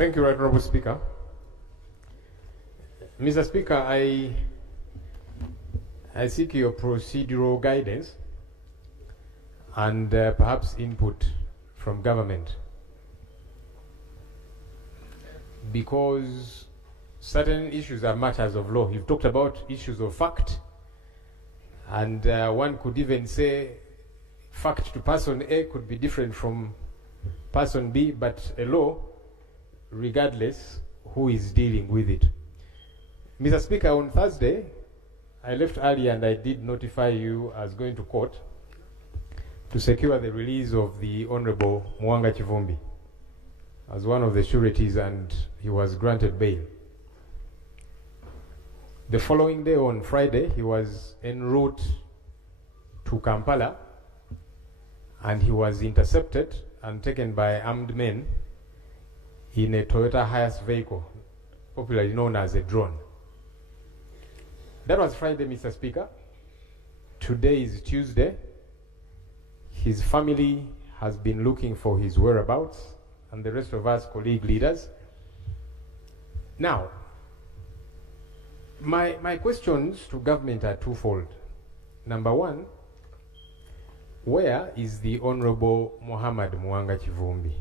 Thank you, Right Honourable Speaker. Mr. Speaker, I seek your procedural guidance and perhaps input from government, because certain issues are matters of law. You've talked about issues of fact, and one could even say fact to person A could be different from person B, but a law, regardless who is dealing with it. Mr. Speaker, on Thursday, I left early and I did notify you as going to court to secure the release of the Honorable Mwanga Chivumbi as one of the sureties, and he was granted bail. The following day, on Friday, he was en route to Kampala and he was intercepted and taken by armed men in a Toyota Hiace vehicle, popularly known as a drone. That was Friday, Mr. Speaker. Today is Tuesday. His family has been looking for his whereabouts, and the rest of us colleague leaders. Now, my questions to government are twofold. Number one, where is the Honorable Mohammed Mwanga Chivumbi?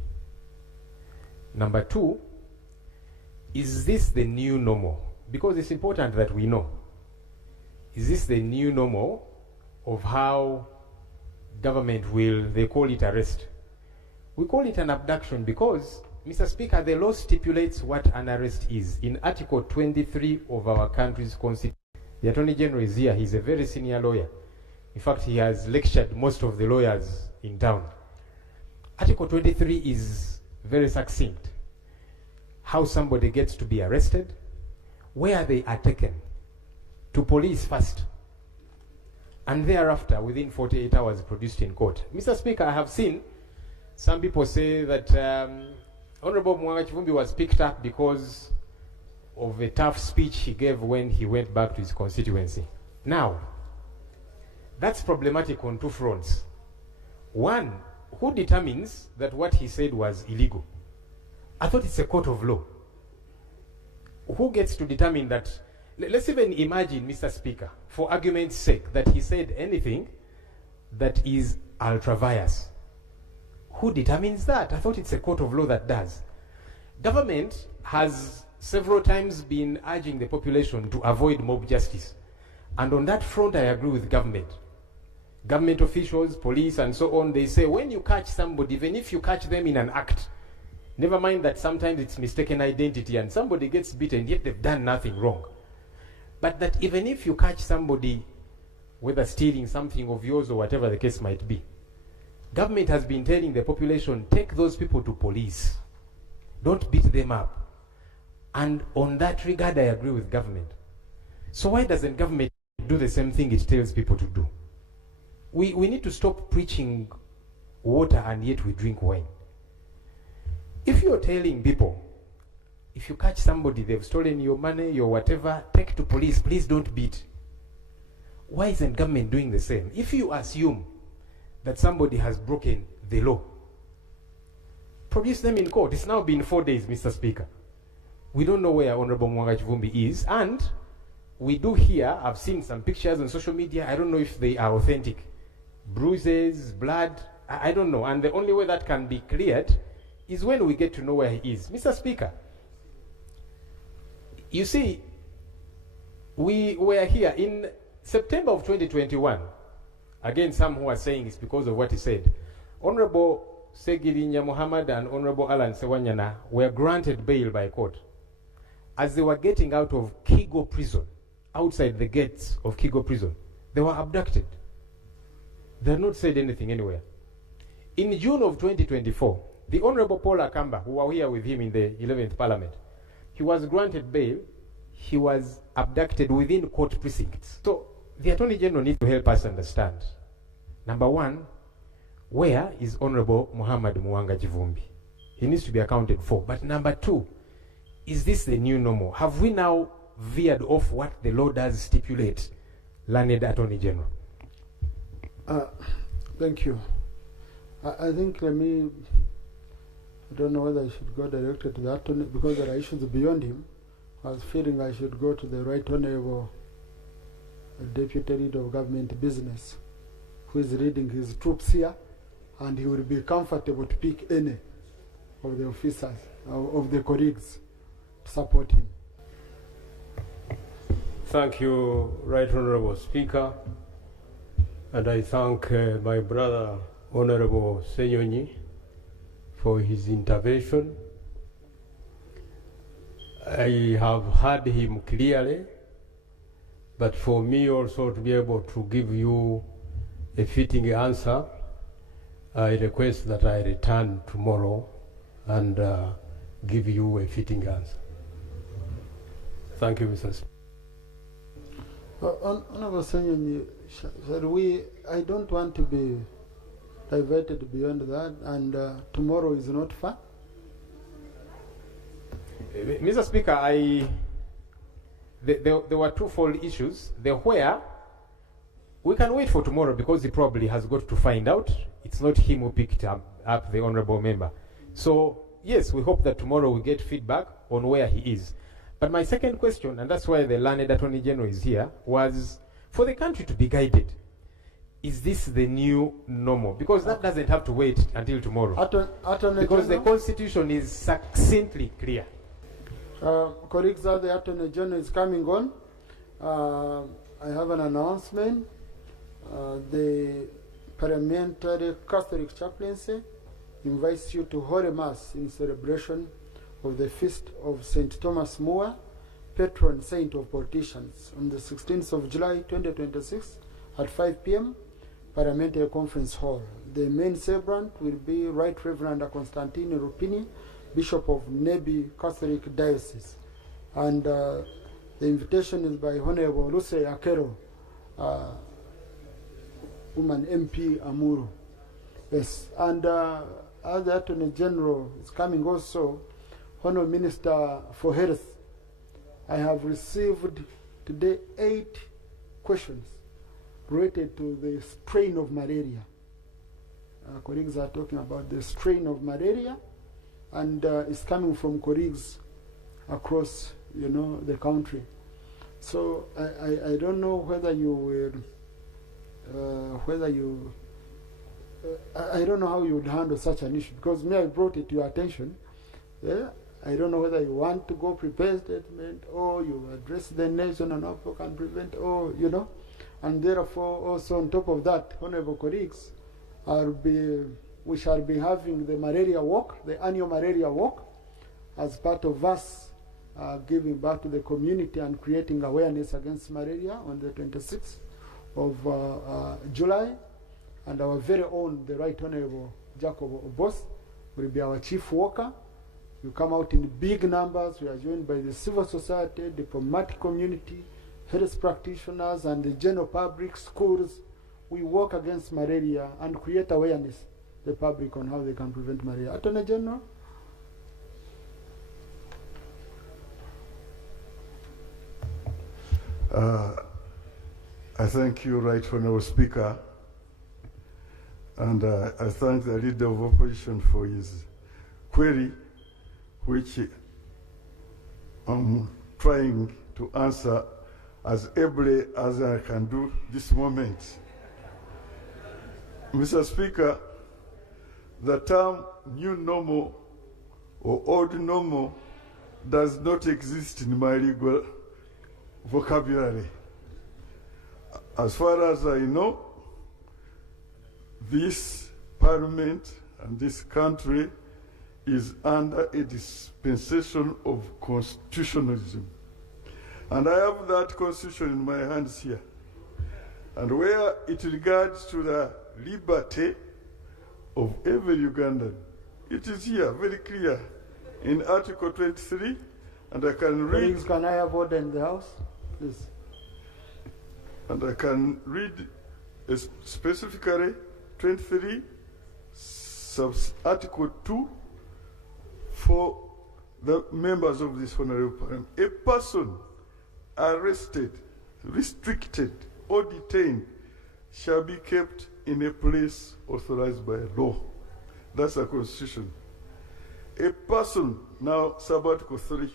Number two, is this the new normal? Because it's important that we know. Is this the new normal of how government will, they call it arrest? We call it an abduction because, Mr. Speaker, the law stipulates what an arrest is. In Article 23 of our country's constitution, the Attorney General is here. He's a very senior lawyer. In fact, he has lectured most of the lawyers in town. Article 23 is very succinct. How somebody gets to be arrested, where they are taken, to police first, and thereafter, within 48 hours, produced in court. Mr. Speaker, I have seen some people say that Honorable Mwanga Chivumbi was picked up because of a tough speech he gave when he went back to his constituency. Now, that's problematic on two fronts. One, who determines that what he said was illegal? I thought it's a court of law. Who gets to determine that? Let's even imagine, Mr. Speaker, for argument's sake, that he said anything that is ultra-vires. Who determines that? I thought it's a court of law that does. Government has several times been urging the population to avoid mob justice. And on that front, I agree with government. Government officials, police, and so on, they say when you catch somebody, even if you catch them in an act, never mind that sometimes it's mistaken identity and somebody gets beaten, yet they've done nothing wrong. But that even if you catch somebody, whether stealing something of yours or whatever the case might be, government has been telling the population, take those people to police. Don't beat them up. And on that regard, I agree with government. So why doesn't government do the same thing it tells people to do? We need to stop preaching water and yet we drink wine. If you're telling people, if you catch somebody, they've stolen your money, your whatever, take to police, please don't beat. Why isn't government doing the same? If you assume that somebody has broken the law, produce them in court. It's now been 4 days, Mr. Speaker. We don't know where Honorable Mwanga Chivumbi is, and we do hear, I've seen some pictures on social media, I don't know if they are authentic. Bruises, blood, I don't know. And the only way that can be cleared is when we get to know where he is. Mr. Speaker, you see, we were here in September of 2021. Again, some who are saying it's because of what he said. Honorable Segirinya Muhammad and Honorable Alan Sewanyana were granted bail by court. As they were getting out of Kigo prison, outside the gates of Kigo prison, they were abducted. They have not said anything anywhere. In June of 2024, the Honorable Paul Akamba, who were here with him in the 11th Parliament, he was granted bail. He was abducted within court precincts. So the Attorney General needs to help us understand. Number one, where is Honorable Mohammed Mwanga Chivumbi? He needs to be accounted for. But number two, is this the new normal? Have we now veered off what the law does stipulate, learned Attorney General? Thank you. I think let me I don't know whether I should go directly to the attorney because there are issues beyond him. I was feeling I should go to the Right Honorable Deputy Leader of Government Business, who is leading his troops here, and he will be comfortable to pick any of the officers, of the colleagues, to support him. Thank you, Right Honorable Speaker, and I thank my brother, Honorable Senyonyi, for his intervention. I have heard him clearly, but for me also to be able to give you a fitting answer, I request that I return tomorrow and give you a fitting answer. Thank you, Mr. Speaker. Honorable Senyonyi, I don't want to be diverted beyond that, and tomorrow is not far. Mr. Speaker, there were twofold issues. The where, we can wait for tomorrow because he probably has got to find out. It's not him who picked up the honorable member. So, yes, we hope that tomorrow we get feedback on where he is. But my second question, and that's why the learned Attorney General is here, was for the country to be guided. Is this the new normal? Because that doesn't have to wait until tomorrow. Because the Constitution is succinctly clear. Colleagues, the Attorney General is coming on. I have an announcement. The Parliamentary Catholic Chaplaincy invites you to hold a Mass in celebration of the feast of St. Thomas More, patron saint of politicians, on the 16th of July 2026 at 5 p.m. Parliamentary Conference Hall. The main celebrant will be Right Reverend Constantine Rupini, Bishop of Nebi Catholic Diocese. And the invitation is by Honorable Luce Akero, woman MP Amuru. Yes, and as the Attorney General is coming also, Honorable Minister for Health, I have received today 8 questions related to the strain of malaria. Colleagues are talking about the strain of malaria, and it's coming from colleagues across, the country. So I don't know whether you will, I don't know how you would handle such an issue, because me, I brought it to your attention. Yeah? I don't know whether you want to go prepare statement or you address the nation and how can prevent, or, and therefore also on top of that, honorable colleagues, we shall be having the malaria walk, the annual malaria walk, as part of us giving back to the community and creating awareness against malaria on the 26th of July. And our very own, the Right Honorable Jacob Obos, will be our chief walker. You come out in big numbers. We are joined by the civil society, diplomatic community, health practitioners, and the general public, schools. We work against malaria and create awareness, the public, on how they can prevent malaria. Attorney General? I thank you, Right Honorable Speaker, and I thank the Leader of Opposition for his query, which I'm trying to answer as ably as I can do this moment. Mr. Speaker, the term new normal or old normal does not exist in my legal vocabulary. As far as I know, this parliament and this country is under a dispensation of constitutionalism. And I have that constitution in my hands here. And where it regards to the liberty of every Ugandan, it is here, very clear, in Article 23, and I can read... Please, can I have order in the House? Please. And I can read specifically 23, Article 2, for the members of this honorable parliament. A person arrested, restricted, or detained shall be kept in a place authorized by law. That's the Constitution. A person, now Sabbatical 3,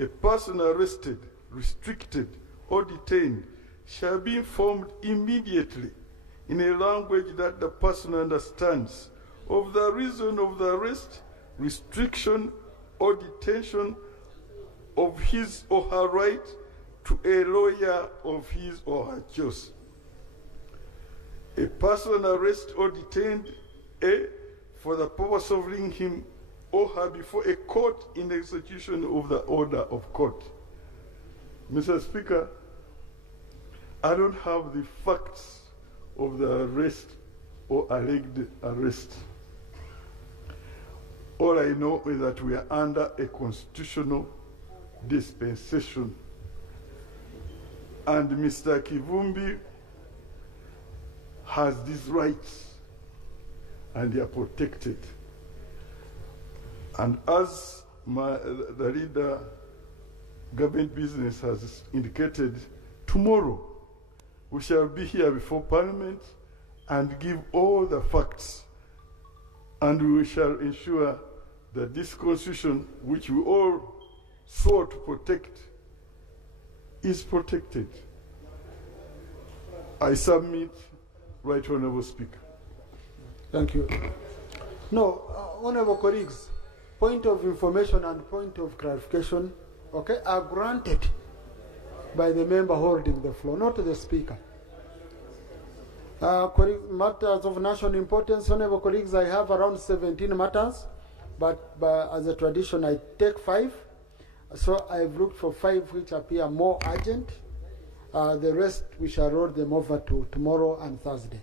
a person arrested, restricted, or detained shall be informed immediately in a language that the person understands of the reason of the arrest, restriction, or detention, of his or her right to a lawyer of his or her choice. A person arrested or detained, A, for the purpose of bringing him or her before a court in execution of the order of court. Mr. Speaker, I don't have the facts of the arrest or alleged arrest. All I know is that we are under a constitutional dispensation. And Mr. Kivumbi has these rights, and they are protected. And as the leader, government business has indicated, tomorrow we shall be here before Parliament and give all the facts, and we shall ensure that this Constitution, which we all swore to protect, is protected. I submit, Right Honourable Speaker. Thank you. No, honourable colleagues, point of information and point of clarification, okay, are granted by the member holding the floor, not the speaker. Matters of national importance, honourable colleagues, I have around 17 matters, but as a tradition, I take 5. So I've looked for 5 which appear more urgent. The rest, we shall roll them over to tomorrow and Thursday.